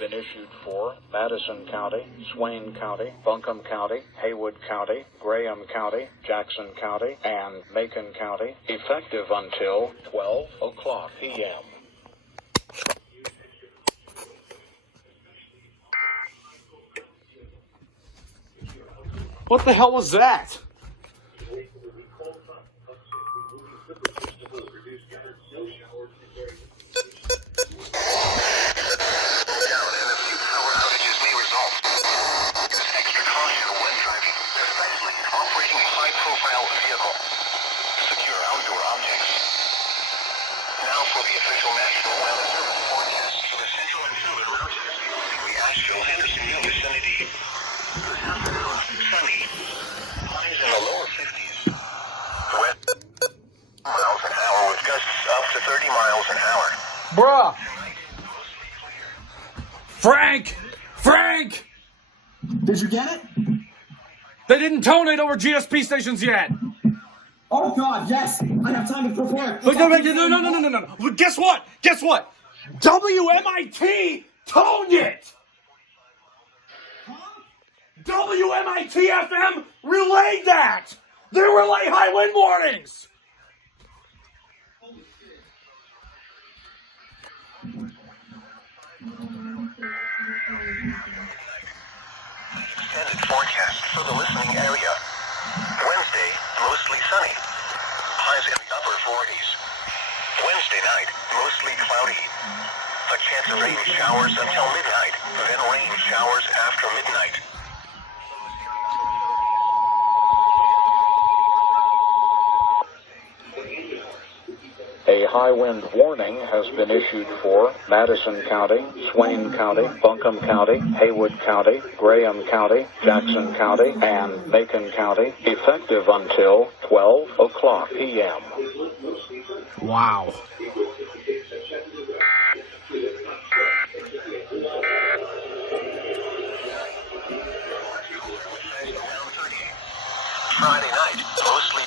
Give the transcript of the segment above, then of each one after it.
been issued for Madison County, Swain County, Buncombe County, Haywood County, Graham County, Jackson County, and Macon County, effective until 12 o'clock p.m. What the hell was that? Bruh! Frank! Did you get it? They didn't tonate over GSP stations yet! Oh God, yes! I have time to prepare! No. Guess what? WMIT toned it! Huh? WMIT FM relayed that! They relay high wind warnings! Extended forecast for the listening area. Wednesday, mostly sunny. Highs in the upper 40s. Wednesday night, mostly cloudy. A chance of rain showers until midnight, then rain showers after midnight. A high wind warning has been issued for Madison County, Swain County, Buncombe County, Haywood County, Graham County, Jackson County, and Macon County, effective until 12 o'clock p.m. Wow. Friday night, mostly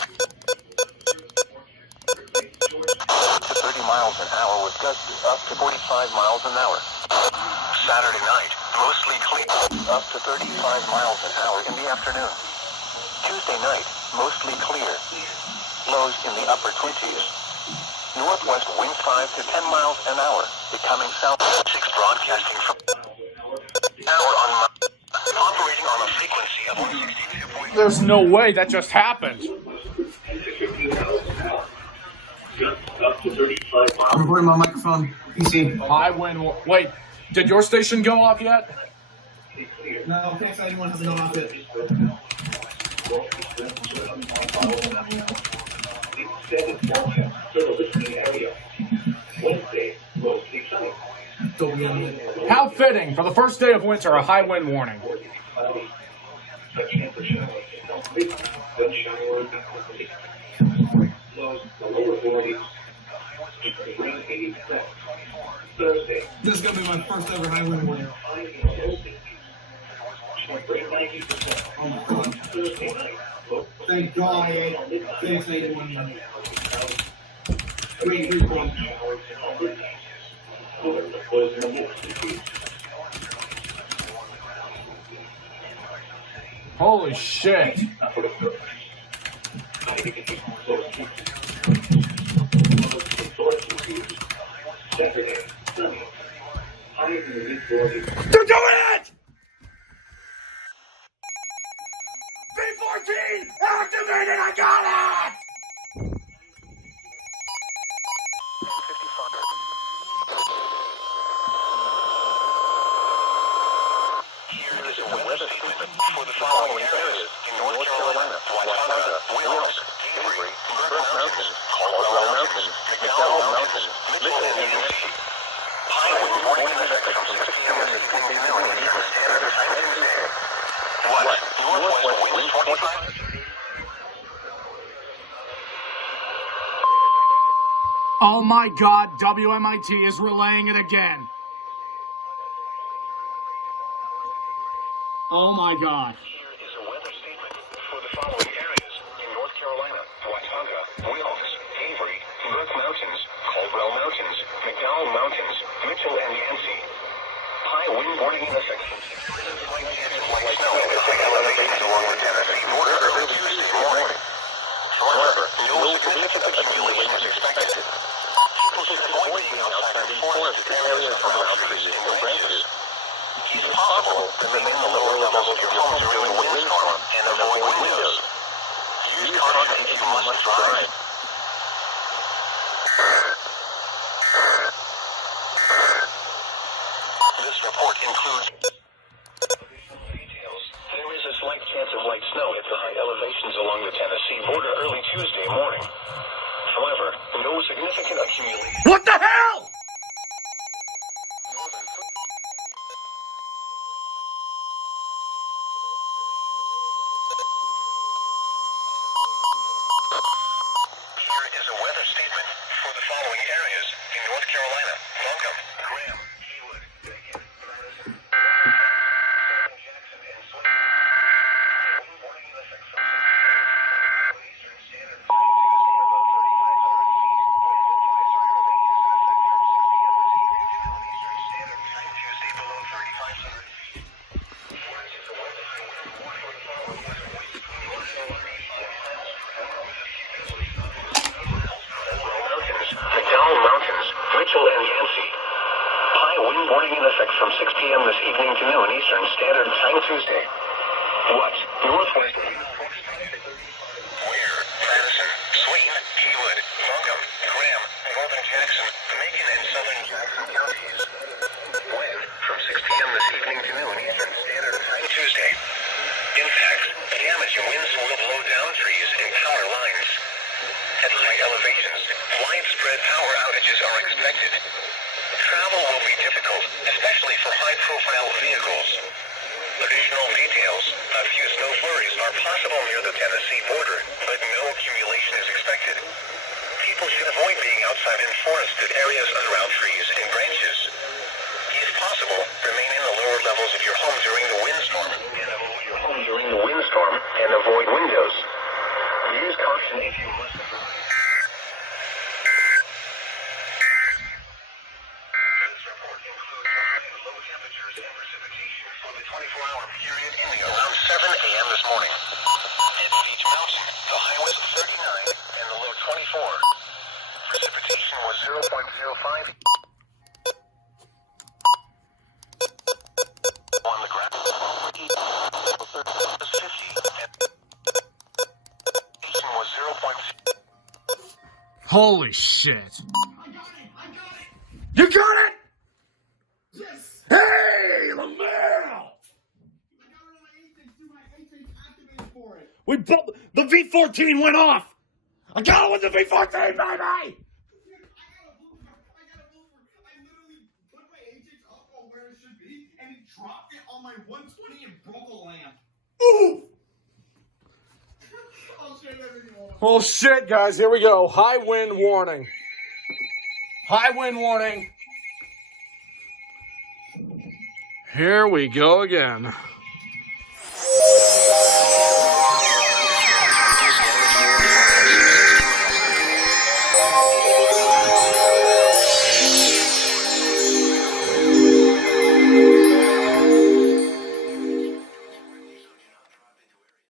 30 miles an hour with gusts up to 45 miles an hour. Saturday night, mostly clear, up to 35 miles an hour in the afternoon. Tuesday night, mostly clear, lows in the upper 20s. Northwest winds 5 to 10 miles an hour, becoming south. 6 broadcasting from hour on operating on a frequency of 162. There's no way that just happened. I'm recording my microphone. PC. High wind. Wait, did your station go off yet? No, thanks. Anyone hasn't gone off it. How fitting for the first day of winter, a high wind warning. This is going to be my first ever high wind warning. Thank God. Thanks, anyone. Wait, Holy shit. They're doing it! V14 activated! I got it! Here is a weather statement for the following areas in North Carolina, Wyoming, Wales, Avery, Burke Mountains, Caldwell Mountains, McDowell Mountains, Mitchell and Yancey. High wind warning in effect from 6 p.m. to 6 p.m. in Eastern Standard Time. What? Northwest winds 25? Oh my God, WMIT is relaying it again. Oh my God. Here is a weather statement for the following areas in North Carolina, Watauga, Wales, Avery, Burke Mountains, Caldwell Mountains, McDowell Mountains, Mitchell and Yancey. High wind wind warning in effect. Slight chance of light snow at the high elevations along the Tennessee border early Tuesday morning. However, no significant accumulation is expected. People should avoid being outside in forested areas around trees and branches. It's possible to remain in the lower levels of your home during the windstorm and avoid windows. Use caution if you must drive. This report includes details. There is a slight chance of light snow at the high elevations along the Tennessee border early Tuesday morning. However, no significant accumulation. What the hell? Here is a weather statement for the following areas in North Carolina: Buncombe, Graham, Haywood, Bacon, Madison, Jackson, and Swain. Wind warning in effect from Eastern Standard Time Tuesday above 3,500 feet. Wind advisory remains in effect from 6 p.m. this evening to noon Eastern Standard Time Tuesday below 3,500 feet. What is the weather? Wind warning with following weather winds between 1 and 35 miles per hour with a few gusty Mountains, McDowell Mountains, Mitchell and Yancey. High wind warning in effect from 6 p.m. this evening to noon Eastern Standard Time Tuesday. What? Northwest winds expected. Where? Madison, Swain, Haywood, Buncombe, Graham, Northern Jackson, Macon, and Southern Jackson counties. When? From 6 p.m. this evening to noon Eastern Standard Time Tuesday. Impact. Damaging winds will blow down trees and power lines. At high elevations, widespread power outages are expected. Travel will be difficult, especially for high-profile vehicles. Additional details: a few snow flurries are possible near the Tennessee border, but no accumulation is expected. People should avoid being outside in forested areas around trees and branches. If possible, remain in the lower levels of your home during the windstorm and avoid windows. Use caution if you must. This report includes high and low temperatures and precipitation for the 24-hour period ending around 7 a.m. this morning. At Beach Mountain, the high was 39 and the low 24. Precipitation was 0.05. On the ground, was 50 and was 0.0. Holy shit. I got it! I got it! You got it? Yes! Hey, LaMail! I got it on my agents. Do my agents activate for it? We built the V14 went off. I got it with the V14, baby. Dude, I got a blooper. I literally put my agents up on where it should be, and he dropped it on my 120 and broke a lamp. Ooh. I'll share that video. Oh shit, guys, here we go. High wind warning. High wind warning. Here we go again.